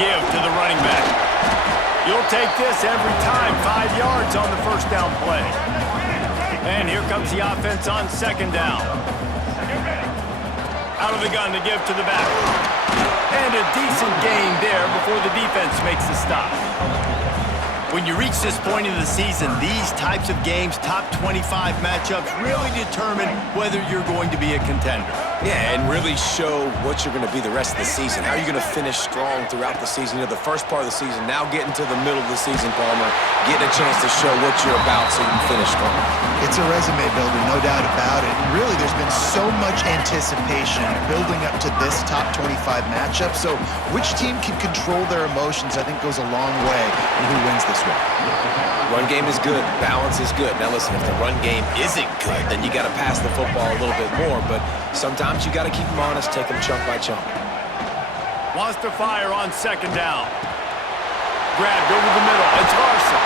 Give to the running back. You'll take this every time. 5 yards on the first down play. And here comes the offense on second down. Out of the gun to give to the back. And a decent gain there before the defense makes the stop. When you reach this point in the season, these types of games, top 25 matchups, really determine whether you're going to be a contender. Yeah, and really show what you're going to be the rest of the season. How are you going to finish strong throughout the season? You know, the first part of the season, now getting to the middle of the season, Palmer, getting a chance to show what you're about so you can finish strong. It's a resume builder, no doubt about it. And really, there's been so much anticipation building up to this top 25 matchup. So which team can control their emotions, I think, goes a long way in who wins this one. Run game is good. Balance is good. Now, listen, if the run game isn't good, then you got to pass the football a little bit more. But sometimes you got to keep them honest, take them chunk by chunk. Wants to fire on second down. Grabbed over the middle. It's Larson.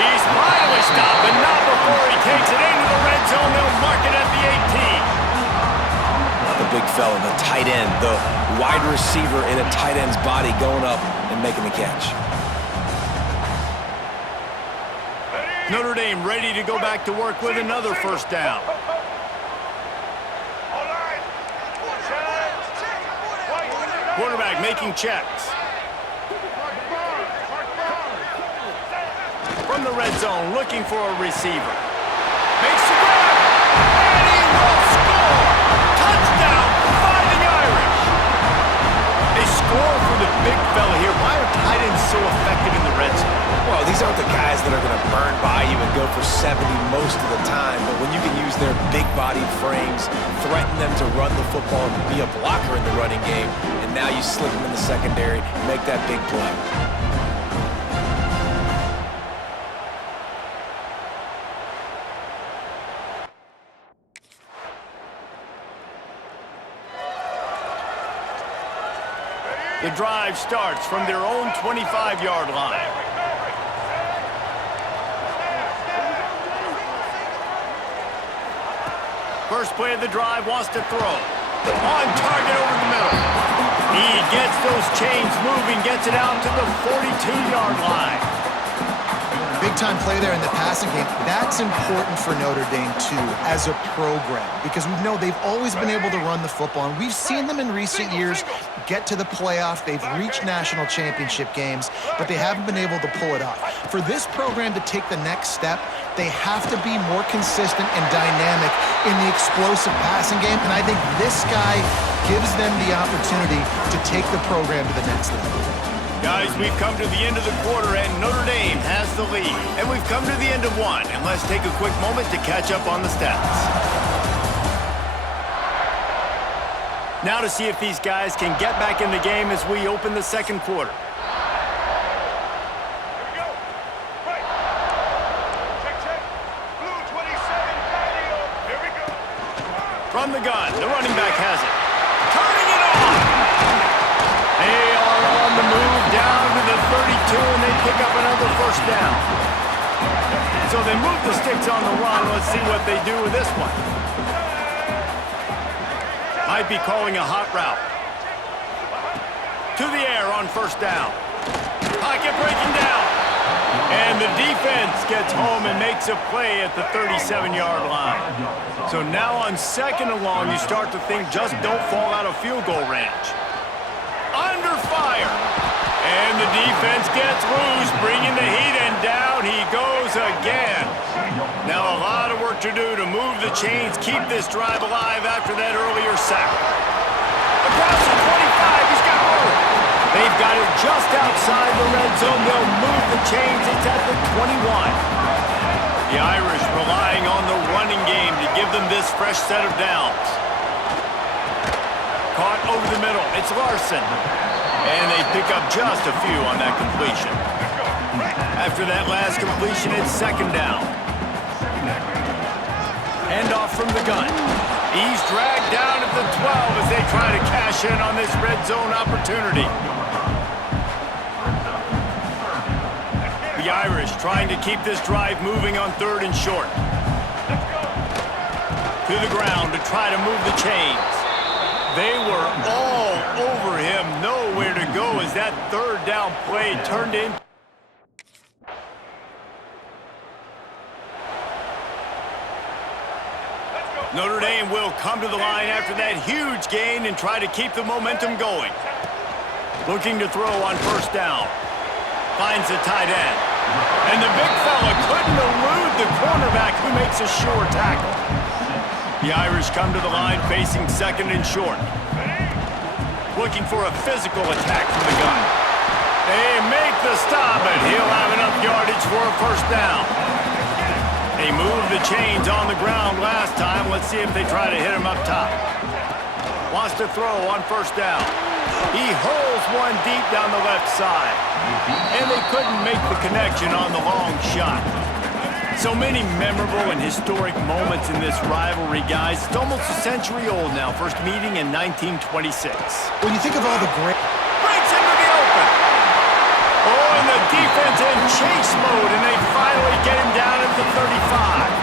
He's finally stopped, but not before he takes it into the red zone. They'll mark it at the 18. The big fella, the tight end, the wide receiver in a tight end's body going up and making the catch. Notre Dame ready to go back to work with another first down. Quarterback making checks. From the red zone, looking for a receiver. Makes the grab, and he will score! Touchdown, Fighting Irish! They score for the big fella here. Why are tight ends so effective in the red zone? Well, these aren't the guys that are going to burn by you and go for 70 most of the time, but when you can use their big-bodied frames, threaten them to run the football and be a blocker in the running game, and now you slip them in the secondary, make that big play. The drive starts from their own 25-yard line. First play of the drive, wants to throw. On target over the middle. He gets those chains moving, gets it out to the 42-yard line. Big-time play there in the passing game. That's important for Notre Dame, too, as a program, because we know they've always been able to run the football, and we've seen them in recent years get to the playoff. They've reached national championship games, but they haven't been able to pull it off. For this program to take the next step, they have to be more consistent and dynamic in the explosive passing game, and I think this guy gives them the opportunity to take the program to the next level. Guys, we've come to the end of the quarter, and Notre Dame has the lead. And we've come to the end of one, and let's take a quick moment to catch up on the stats. Now to see if these guys can get back in the game as we open the second quarter. From the gun, the running back has it. Turning it on! They are on the move down to the 32, and they pick up another first down. So they move the sticks on the run. Let's see what they do with this one. Might be calling a hot route. To the air on first down. Pocket breaking down. And the defense gets home and makes a play at the 37-yard line. So now on second and long, you start to think just don't fall out of field goal range. Under fire. And the defense gets loose, bringing the heat, and down he goes again. Now a lot of work to do to move the chains, keep this drive alive after that earlier sack. Across the 25, he's got room. They've got it just outside the red zone. They'll move the chains. It's at the 21. The Irish relying on the running game to give them this fresh set of downs. Caught over the middle. It's Larson. And they pick up just a few on that completion. After that last completion, it's second down. Handoff from the gun. He's dragged down at the 12 as they try to cash in on this red zone opportunity. The Irish trying to keep this drive moving on third and short. To the ground to try to move the chains. They were all over him, nowhere to go as that third down play turned in. Notre Dame will come to the line after that huge gain and try to keep the momentum going. Looking to throw on first down. Finds the tight end. And the big fella couldn't elude the cornerback who makes a sure tackle. The Irish come to the line facing second and short. Looking for a physical attack from the gun. They make the stop, and he'll have enough yardage for a first down. They moved the chains on the ground last time. Let's see if they try to hit him up top. Wants to throw on first down. He holds one deep down the left side. And they couldn't make the connection on the long shot. So many memorable and historic moments in this rivalry, guys. It's almost a century old now. First meeting in 1926. When you think of all the great... Breaks into the open. Oh, and the defense in chase mode, and they finally get him down at the 35.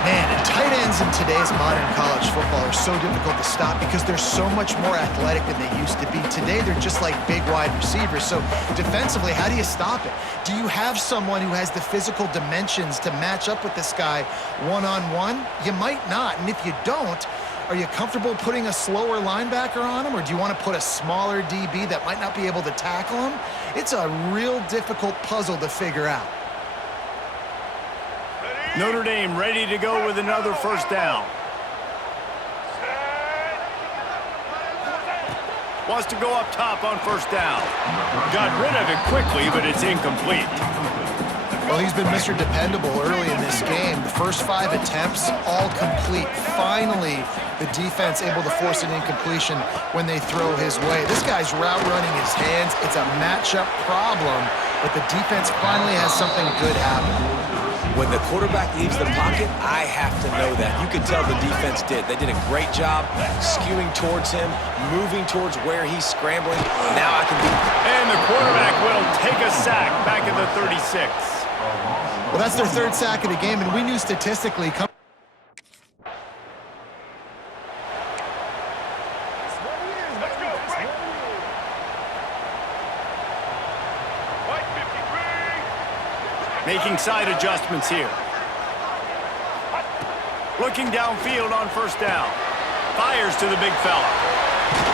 Man, and tight ends in today's modern college football are so difficult to stop because they're so much more athletic than they used to be. Today, they're just like big wide receivers. So defensively, how do you stop it? Do you have someone who has the physical dimensions to match up with this guy one-on-one? You might not, and if you don't, are you comfortable putting a slower linebacker on him, or do you want to put a smaller DB that might not be able to tackle him? It's a real difficult puzzle to figure out. Notre Dame ready to go with another first down. Wants to go up top on first down. Got rid of it quickly, but it's incomplete. Well, he's been Mr. Dependable early in this game. The first 5 attempts, all complete. Finally, the defense able to force an incompletion when they throw his way. This guy's route running his hands. It's a matchup problem, but the defense finally has something good happen. When the quarterback leaves the pocket, I have to know that. You can tell the defense did. They did a great job skewing towards him, moving towards where he's scrambling. Now I can be... And the quarterback will take a sack back at the 36. Well, that's their 3rd sack of the game, and we knew statistically... Making side adjustments here. Looking downfield on first down. Fires to the big fella.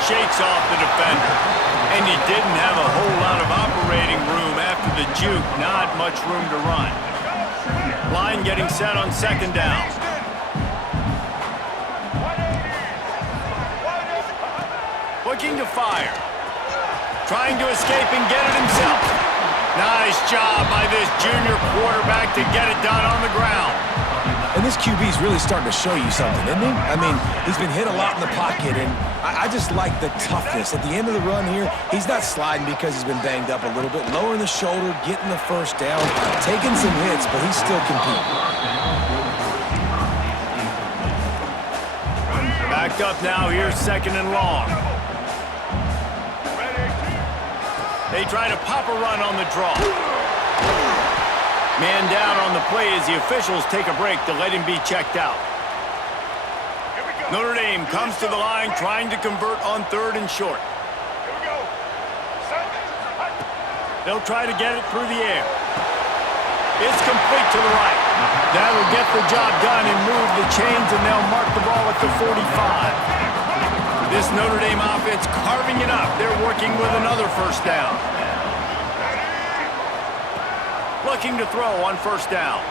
Shakes off the defender. And you didn't have a whole lot of operating room after the juke. Not much room to run. Line getting set on second down. Looking to fire. Trying to escape and get it himself. Nice job by this junior quarterback to get it done on the ground. And this QB's really starting to show you something, isn't he? I mean, he's been hit a lot in the pocket, and I just like the toughness. At the end of the run here, he's not sliding because he's been banged up a little bit. Lowering the shoulder, getting the first down, taking some hits, but he's still competing. Backed up now, here's second and long. They try to pop a run on the draw. Man down on the play as the officials take a break to let him be checked out. Notre Dame comes to the line trying to convert on 3rd and short. They'll try to get it through the air. It's complete to the right. That'll get the job done and move the chains, and they'll mark the ball at the 45. This Notre Dame offense carving it up. They're working with another first down. Looking to throw on first down.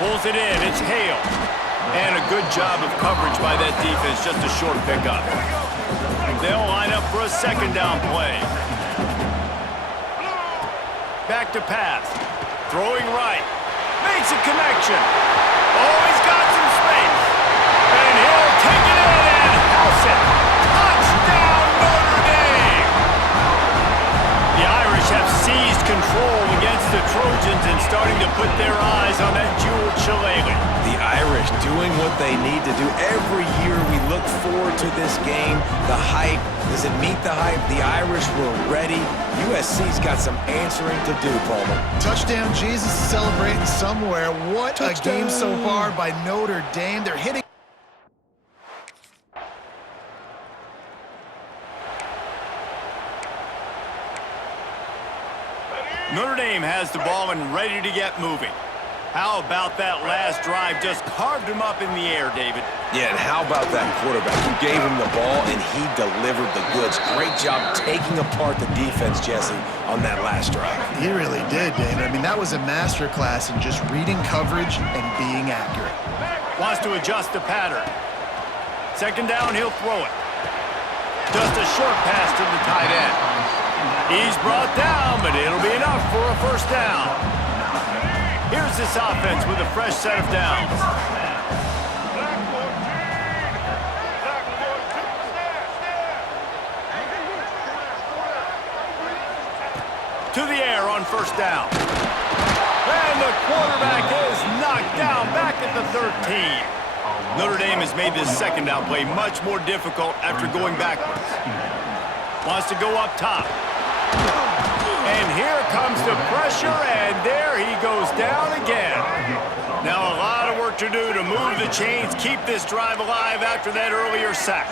Pulls it in. It's Hale. And a good job of coverage by that defense. Just a short pickup. They'll line up for a second down play. Back to pass. Throwing right. Makes a connection. Oh, he's got some space. And he'll take it in and house it. Touchdown, Notre Dame! The Irish have seized control against the Trojans and starting to put their eyes on that jeweled shillelagh. The Irish doing what they need to do. Every year we look forward to this game. The hype, does it meet the hype? The Irish were ready. USC's got some answering to do, Palmer. Touchdown, Jesus is celebrating somewhere. What a game so far by Notre Dame. They're hitting. Dame has the ball and ready to get moving. How about that last drive? Just carved him up in the air, David. Yeah, and how about that quarterback? You gave him the ball, and he delivered the goods. Great job taking apart the defense, Jesse, on that last drive. He really did, David. I mean, that was a masterclass in just reading coverage and being accurate. Wants to adjust the pattern. Second down, he'll throw it. Just a short pass to the tight end. He's brought down, but it'll be enough for a first down. Here's this offense with a fresh set of downs. To the air on first down. And the quarterback is knocked down back at the 13. Notre Dame has made this second down play much more difficult after going backwards. Wants to go up top. And here comes the pressure, and there he goes down again. Now a lot of work to do to move the chains, keep this drive alive after that earlier sack.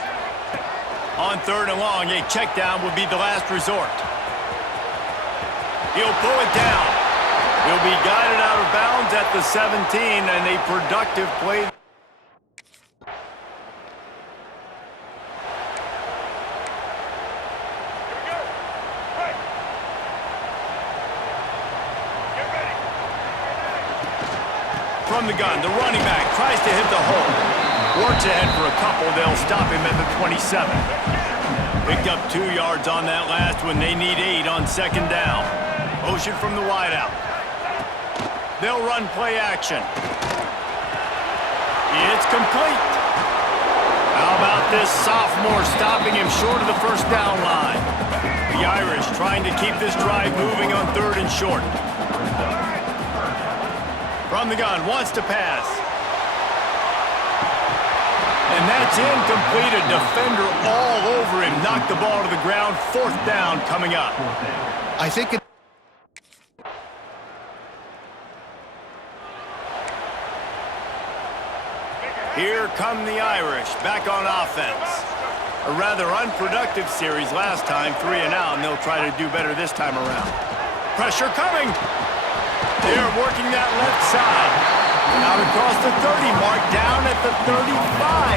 On third and long, a check down would be the last resort. He'll pull it down. He'll be guided out of bounds at the 17, and a productive play. From the gun, the running back tries to hit the hole. Works ahead for a couple. They'll stop him at the 27. Picked up 2 yards on that last one. They need 8 on second down. Motion from the wideout. They'll run play action. It's complete. How about this sophomore stopping him short of the first down line? The Irish trying to keep this drive moving on third and short. From the gun, wants to pass. And that's incomplete. A defender all over him. Knocked the ball to the ground. Fourth down coming up. I think it... Here come the Irish, back on offense. A rather unproductive series last time, 3 and out, and they'll try to do better this time around. Pressure coming. They're working that left side. Out across the 30 mark, down at the 35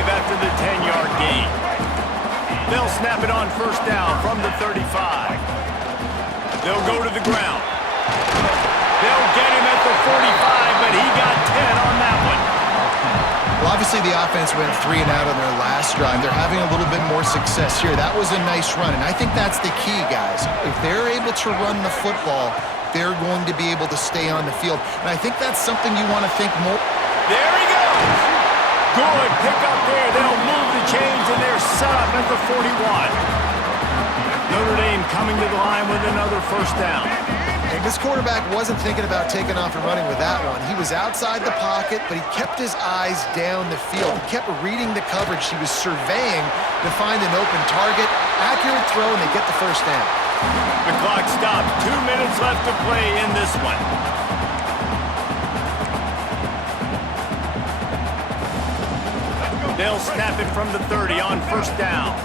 after the 10-yard gain. They'll snap it on first down from the 35. They'll go to the ground. They'll get him at the 45, but he got 10 on that one. Well, obviously the offense went 3 and out on their last drive. They're having a little bit more success here. That was a nice run, and I think that's the key, guys. If they're able to run the football, they're going to be able to stay on the field. And I think that's something you want to think more. There he goes. Good pick up there. They'll move the chains, and they're set up at the 41. Notre Dame coming to the line with another first down. And this quarterback wasn't thinking about taking off and running with that one. He was outside the pocket, but he kept his eyes down the field. He kept reading the coverage. He was surveying to find an open target. Accurate throw, and they get the first down. The clock stops. 2 minutes left to play in this one. They'll snap it from the 30 on first down.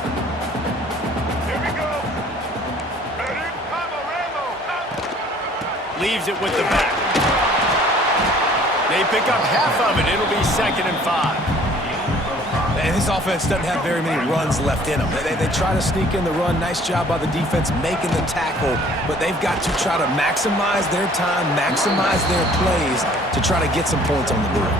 Leaves it with the back. They pick up half of it. It'll be 2nd and 5. And this offense doesn't have very many runs left in them. They try to sneak in the run. Nice job by the defense making the tackle. But they've got to try to maximize their time, maximize their plays to try to get some points on the board.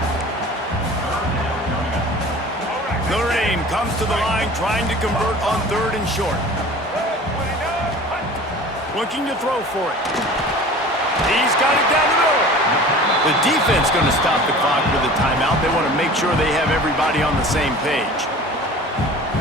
Notre Dame comes to the line trying to convert on third and short. Looking to throw for it. He's got it down the middle. The defense going to stop the clock with a timeout. They want to make sure they have everybody on the same page.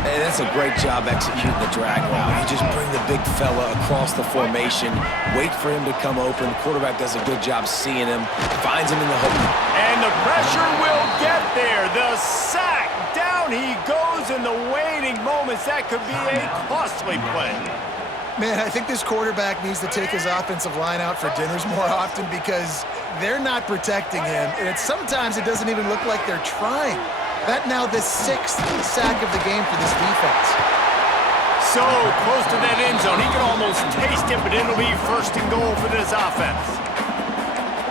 Hey, that's a great job executing the drag route. You just bring the big fella across the formation, wait for him to come open. The quarterback does a good job seeing him, finds him in the hole. And the pressure will get there. The sack. Down he goes in the waiting moments. That could be a costly play. Man, I think this quarterback needs to take his offensive line out for dinners more often because they're not protecting him. And sometimes it doesn't even look like they're trying. That now the 6th sack of the game for this defense. So close to that end zone. He can almost taste it, but it'll be 1st and goal for this offense.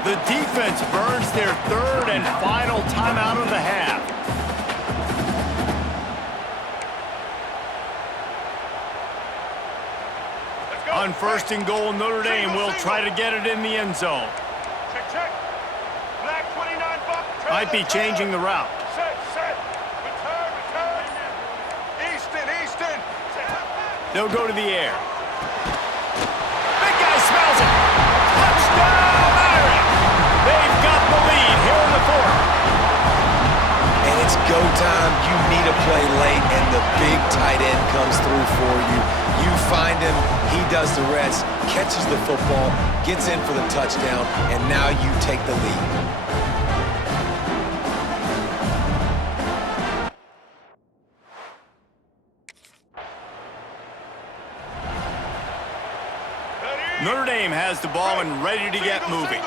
The defense burns their third and final timeout of the half. On 1st and goal, Notre Dame will try to get it in the end zone. Check. Black 29 buck. Might be changing the route. Set. Return. Easton. They'll go to the air. Big guy smells it. Touchdown, Irish! They've got the lead here in the fourth. And it's go time. You need a play late, and the big tight end comes through for you. You find him, he does the rest, catches the football, gets in for the touchdown, and now you take the lead. Notre Dame has the ball and ready to get moving.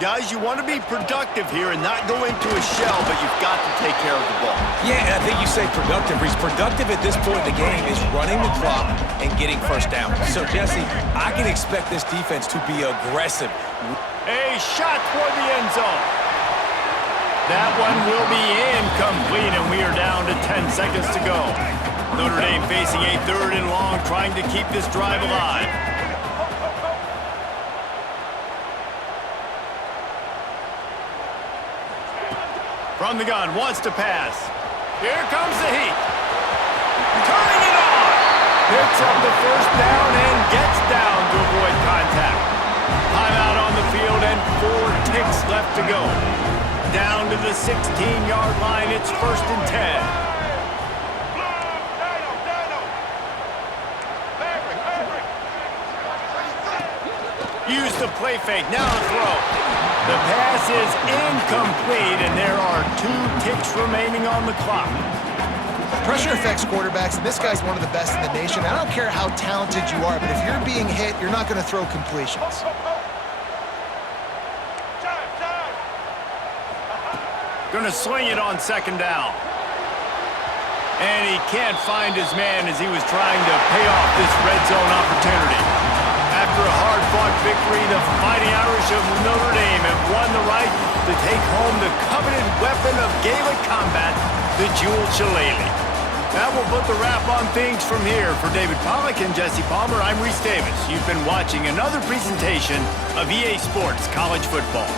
Guys, you want to be productive here and not go into a shell, but you've got to take care of the ball. Yeah, and I think you say productive. He's productive at this point in the game is running the clock and getting first down. So, Jesse, I can expect this defense to be aggressive. A shot toward the end zone. That one will be incomplete, and we are down to 10 seconds to go. Notre Dame facing a 3rd and long, trying to keep this drive alive. From the gun, wants to pass. Here comes the heat. Turning it on. Picks up the first down and gets down to avoid contact. Timeout on the field and 4 ticks left to go. Down to the 16-yard line, it's 1st and 10. Use the play fake, now the throw. The pass is incomplete, and there are 2 ticks remaining on the clock. Pressure affects quarterbacks, and this guy's one of the best in the nation. I don't care how talented you are, but if you're being hit, you're not going to throw completions. Going to sling it on 2nd down. And he can't find his man as he was trying to pay off this red zone opportunity. After a hard-fought victory, the Fighting Irish of Notre Dame have won the right to take home the coveted weapon of Gaelic combat, the Jewel Shillelagh. That will put the wrap on things from here. For David Pollack and Jesse Palmer, I'm Reese Davis. You've been watching another presentation of EA Sports College Football.